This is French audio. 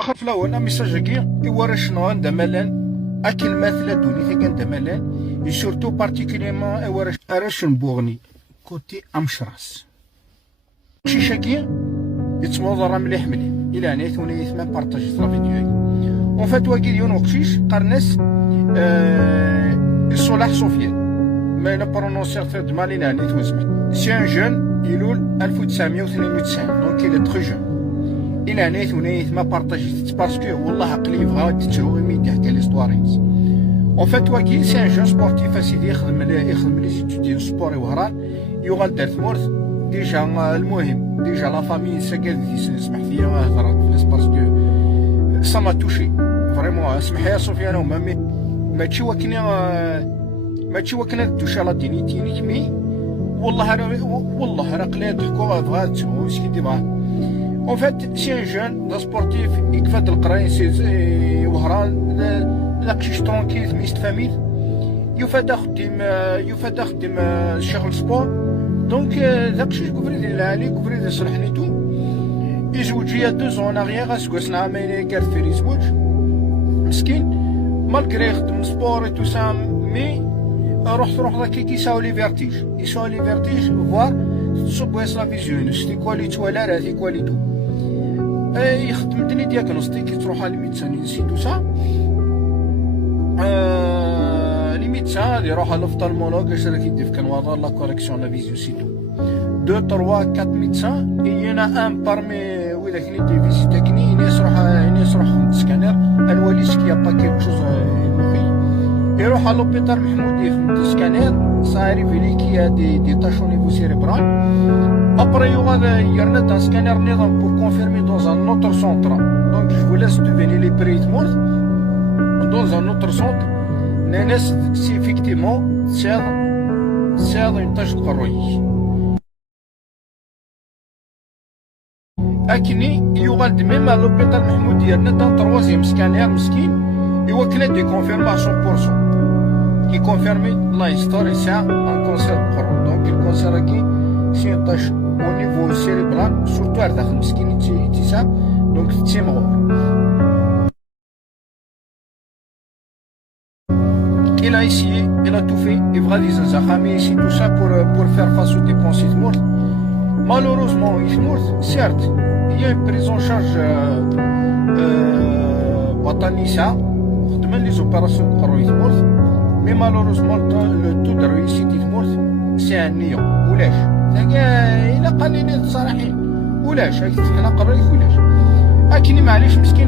خاف لا وانا ميساجكي يورا شنو عندها مالان اكل مثلا دوني كان عندها مالان سورتو بارتيكوليرمون يورا راشن بوغني كوتي امشراس شيشاكي يتموضر مليح الى هنا ثوني يثمان بارطاجي لا فيديو اون فات واكي ديون وقتيش قرناس الصلاح سفيان ما انا برونونسير في مالينا اللي توزمت سي ان جون يلول 1992 دونك il est très jeune الى هنا ثوني ما بارطاجيت باسكو والله عقلي بغا تتروي ميدي حكى ليستوارينز اون فات واكي سي ان جون سبورتيف اسيدي يخدم لي زيتود ديال السبور وهران يوغال دار ثمورث ديجا المهم ديجا لا فامي ساكاد يسمح ليا هضرت فيس باسكو سا ما توشي فريمون اسمح يا سفيان ومامي ماشي وكنا دوشا لا دينيتي مي والله راه قليل ضحكوا بغات تسوس كي بغا اون فات سي ان جون دا سبورتيف يكفاد القراين سي وهران لاكشيش ترونكيل ميست فاميل يفاد خدم شغل سبور دونك داكشي كفريد العالي كفريد يصلحني تو يزوج يا 2 زون اغيير اسكو عامين كارت في يزوج مسكين مالغري خدم سبور اي تو سا مي روح كيساو لي فيرتيج فوار تصب يصلا فيزيون سيتي كواليتي ولا راه تي كواليتو يخدم دني دياغنوستيك تروح على الميدسان نسيتو سا لي ميدسان يروح على لوفتالمولوج اش راه كيدير كنواضر لا كوريكسيون لا فيزيو سيتو 2 3 4 ميدسان يانا ان بارمي ولا كني دي فيزيت تكني يروح سكانير الوالي سكي با كيلك شوز يروح على لوبيتال محمود يخدم سكانير صايري فيلي كي دي تاش او نيفو سيريبرال ابري يوغال يرنا دان سكانير نظام بور كونفيرمي دون ان اوتر سونتر دونك جو لاس دوفيني لي بري تمورث دون ان اوتر سونتر ناس سي افيكتيمون سيغ اون تاش قروي اكني يوغال دي ميم لوبيتال محمود ديالنا دان تروازيام سكانير مسكين يوكلا دي كونفيرماسيون 100% qui confirme l'histoire c'est un cancer donc le cancer qui c'est une tâche au niveau cérébral surtout à داخل مسكين تيساب donc تيمغور il a essayé il a tout fait il va dire Zahami ici tout ça pour faire face aux dépenses de mort malheureusement il meurt certes il y a une prise en charge botanisa خدمنا les opérations قروا يموت مي مالوروزمون لو تو دو ريسيت يموت سي ان نيون ولاش الا قال لي صراحين ولاش حنا قريت ولاش اكني معليش مسكين